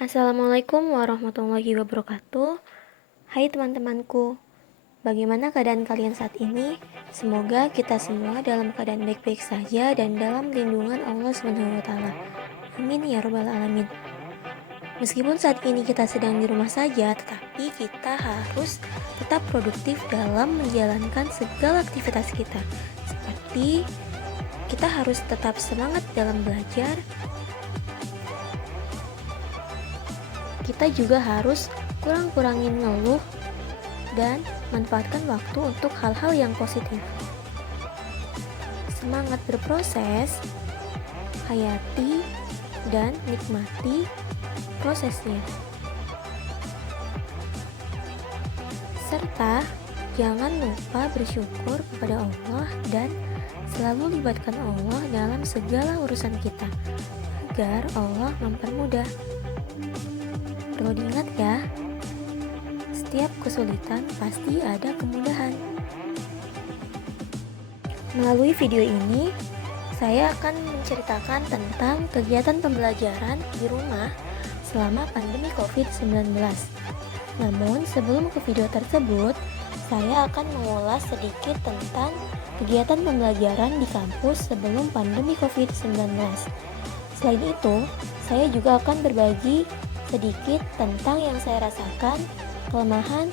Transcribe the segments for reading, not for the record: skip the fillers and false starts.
Assalamualaikum warahmatullahi wabarakatuh. Hai teman-temanku, bagaimana keadaan kalian saat ini? Semoga kita semua dalam keadaan baik-baik saja dan dalam lindungan Allah SWT. Amin ya rabbal alamin. Meskipun saat ini kita sedang di rumah saja, tetapi kita harus tetap produktif dalam menjalankan segala aktivitas kita. Seperti kita harus tetap semangat dalam belajar. Kita juga harus kurang-kurangin ngeluh dan manfaatkan waktu untuk hal-hal yang positif. Semangat berproses, hayati dan nikmati prosesnya. Serta jangan lupa bersyukur kepada Allah dan selalu libatkan Allah dalam segala urusan kita agar Allah mempermudah. Perlu diingat ya, setiap kesulitan pasti ada kemudahan. Melalui video ini, saya akan menceritakan tentang kegiatan pembelajaran di rumah selama pandemi COVID-19. Namun, sebelum ke video tersebut, saya akan mengulas sedikit tentang kegiatan pembelajaran di kampus sebelum pandemi COVID-19. Selain itu, saya juga akan berbagi sedikit tentang yang saya rasakan, kelemahan,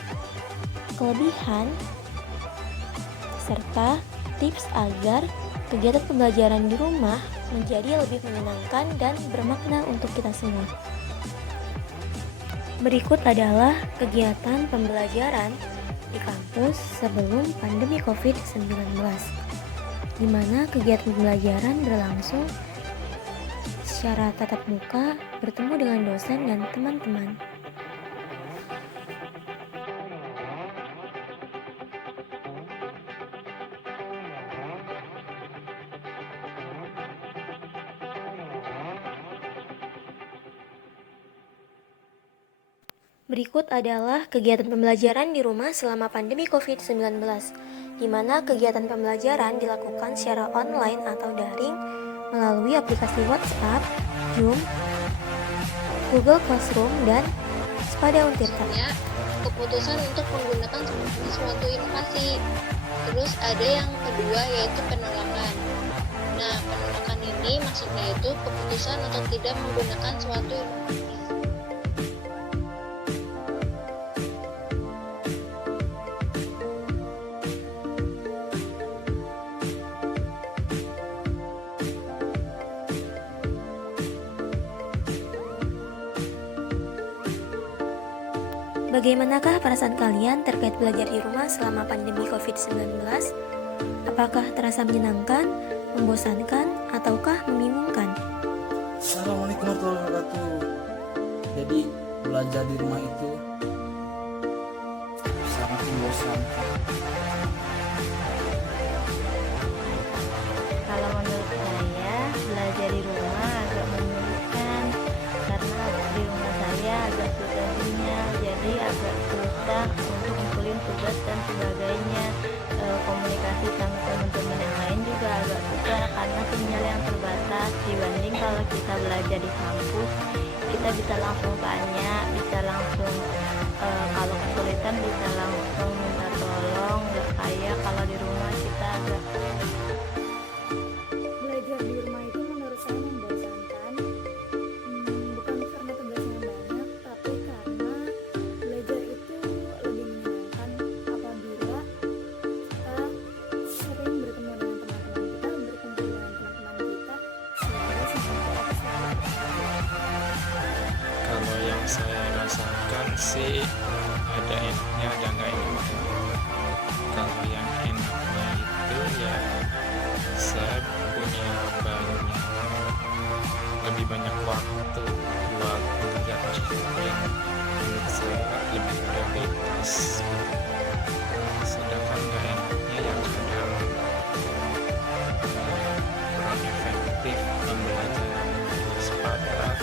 kelebihan, serta tips agar kegiatan pembelajaran di rumah menjadi lebih menyenangkan dan bermakna untuk kita semua. Berikut adalah kegiatan pembelajaran di kampus sebelum pandemi COVID-19, di mana kegiatan pembelajaran berlangsung secara tatap muka, bertemu dengan dosen dan teman-teman. Berikut adalah kegiatan pembelajaran di rumah selama pandemi COVID-19, di mana kegiatan pembelajaran dilakukan secara online atau daring melalui aplikasi WhatsApp, Zoom, Google Classroom, dan Spada Untirta. Keputusan untuk menggunakan suatu inovasi. Terus ada yang kedua yaitu penolakan. Nah, penolakan ini maksudnya itu keputusan untuk tidak menggunakan suatu inovasi. Bagaimanakah perasaan kalian terkait belajar di rumah selama pandemi COVID-19? Apakah terasa menyenangkan, membosankan, ataukah membingungkan? Assalamualaikum warahmatullahi wabarakatuh. Jadi belajar di rumah itu sangat membosankan. Kalau menurut saya, belajar di rumah agak menyulitkan karena di rumah saya agak susah sinyal, jadi agak susah untuk ngumpulin tugas dan sebagainya. Komunikasi sama teman-teman yang lain juga agak susah karena sinyal yang terbatas. Dibanding kalau kita belajar di kampus, kita bisa langsung tanya, bisa langsung kalau kesulitan bisa langsung minta tolong, nggak kayak kalau di rumah kita agak. Belajar di rumah itu menurut saya membosankan, bukan karena tugasnya banyak, tapi karena belajar itu lebih menyenangkan apabila kita sering bertemu dengan teman-teman kita, berkumpul dengan teman-teman kita, sehingga semuanya Kalau yang saya rasakan sih ada enaknya ada nggak enaknya. Kalau yang enaknya itu ya saya punya lebih banyak waktu buat mengerjakan sesuatu yang menurut saya lebih prioritas. Sedangkan nggak enaknya yang kadang kurang efektif pembelajaran pada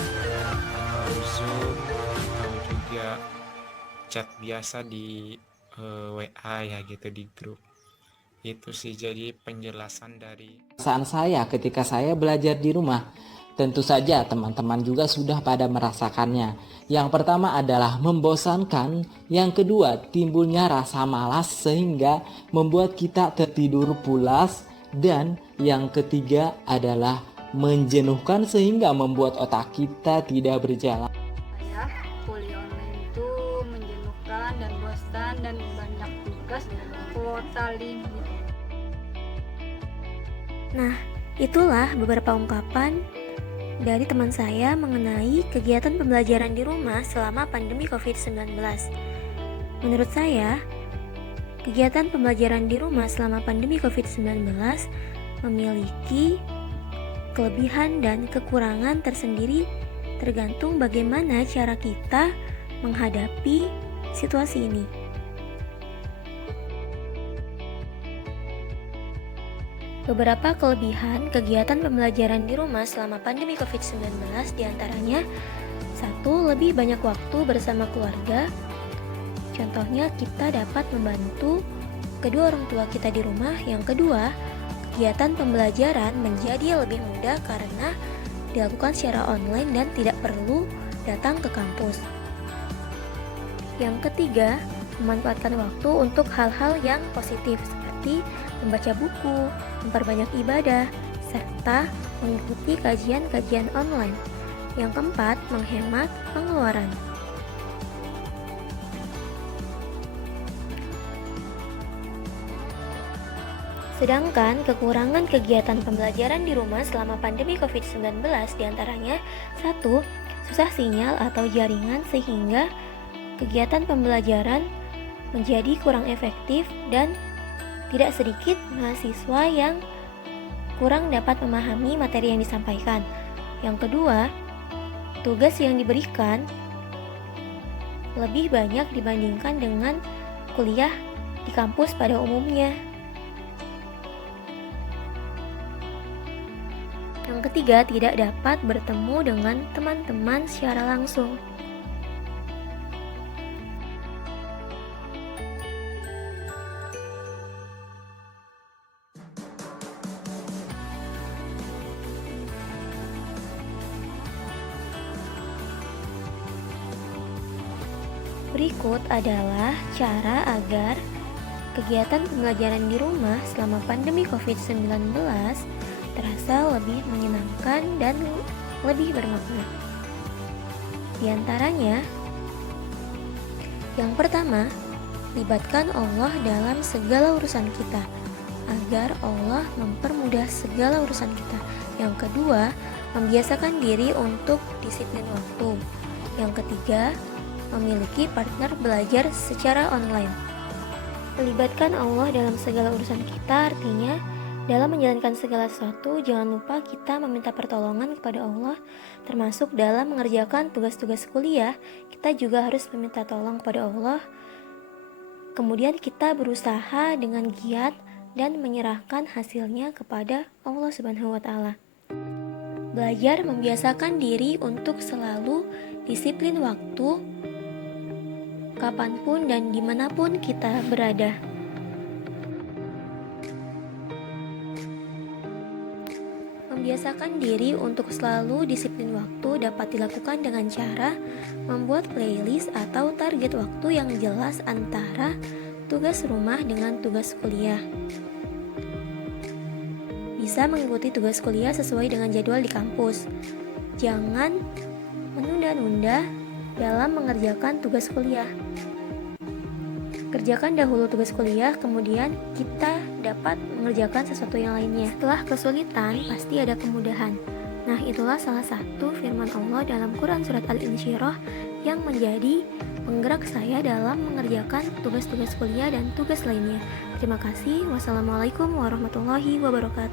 Zoom atau juga chat biasa di WA ya gitu di grup. Itu sih jadi penjelasan dari Perasaan saya ketika saya belajar di rumah, Tentu saja teman-teman juga sudah pada merasakannya. Yang pertama adalah membosankan, yang kedua timbulnya rasa malas sehingga membuat kita tertidur pulas, dan yang ketiga adalah menjenuhkan sehingga membuat otak kita tidak berjalan. Kuliah online itu menjenuhkan dan bosan dan banyak tugas, kuota limit. Nah, itulah beberapa ungkapan dari teman saya mengenai kegiatan pembelajaran di rumah selama pandemi COVID-19. Menurut saya, kegiatan pembelajaran di rumah selama pandemi COVID-19 memiliki kelebihan dan kekurangan tersendiri tergantung bagaimana cara kita menghadapi situasi ini. Beberapa kelebihan kegiatan pembelajaran di rumah selama pandemi COVID-19 diantaranya: 1. Lebih banyak waktu bersama keluarga. Contohnya kita dapat membantu kedua orang tua kita di rumah. Yang kedua, kegiatan pembelajaran menjadi lebih mudah karena dilakukan secara online dan tidak perlu datang ke kampus. Yang ketiga, memanfaatkan waktu untuk hal-hal yang positif seperti membaca buku, memperbanyak ibadah, serta mengikuti kajian-kajian online. Yang keempat, menghemat pengeluaran. Sedangkan kekurangan kegiatan pembelajaran di rumah selama pandemi COVID-19 diantaranya: 1. Susah sinyal atau jaringan sehingga kegiatan pembelajaran menjadi kurang efektif dan tidak sedikit mahasiswa yang kurang dapat memahami materi yang disampaikan. Yang kedua, tugas yang diberikan lebih banyak dibandingkan dengan kuliah di kampus pada umumnya. Yang ketiga, tidak dapat bertemu dengan teman-teman secara langsung. Berikut adalah cara agar kegiatan pembelajaran di rumah selama pandemi COVID-19 terasa lebih menyenangkan dan lebih bermakna. Di antaranya, yang pertama, libatkan Allah dalam segala urusan kita, agar Allah mempermudah segala urusan kita. Yang kedua, membiasakan diri untuk disiplin waktu. Yang ketiga, memiliki partner belajar secara online. Melibatkan Allah dalam segala urusan kita artinya dalam menjalankan segala sesuatu jangan lupa kita meminta pertolongan kepada Allah, termasuk dalam mengerjakan tugas-tugas kuliah kita juga harus meminta tolong kepada Allah. Kemudian kita berusaha dengan giat dan menyerahkan hasilnya kepada Allah Subhanahu wa Ta'ala. Belajar membiasakan diri untuk selalu disiplin waktu kapanpun dan dimanapun kita berada. Membiasakan diri untuk selalu disiplin waktu dapat dilakukan dengan cara membuat playlist atau target waktu yang jelas antara tugas rumah dengan tugas kuliah. Bisa mengikuti tugas kuliah sesuai dengan jadwal di kampus. Jangan menunda-nunda dalam mengerjakan tugas kuliah. Kerjakan dahulu tugas kuliah, kemudian kita dapat mengerjakan sesuatu yang lainnya. Setelah kesulitan, pasti ada kemudahan. Nah, itulah salah satu firman Allah dalam Quran Surat Al-Insyirah yang menjadi penggerak saya dalam mengerjakan tugas-tugas kuliah dan tugas lainnya. Terima kasih. Wassalamualaikum warahmatullahi wabarakatuh.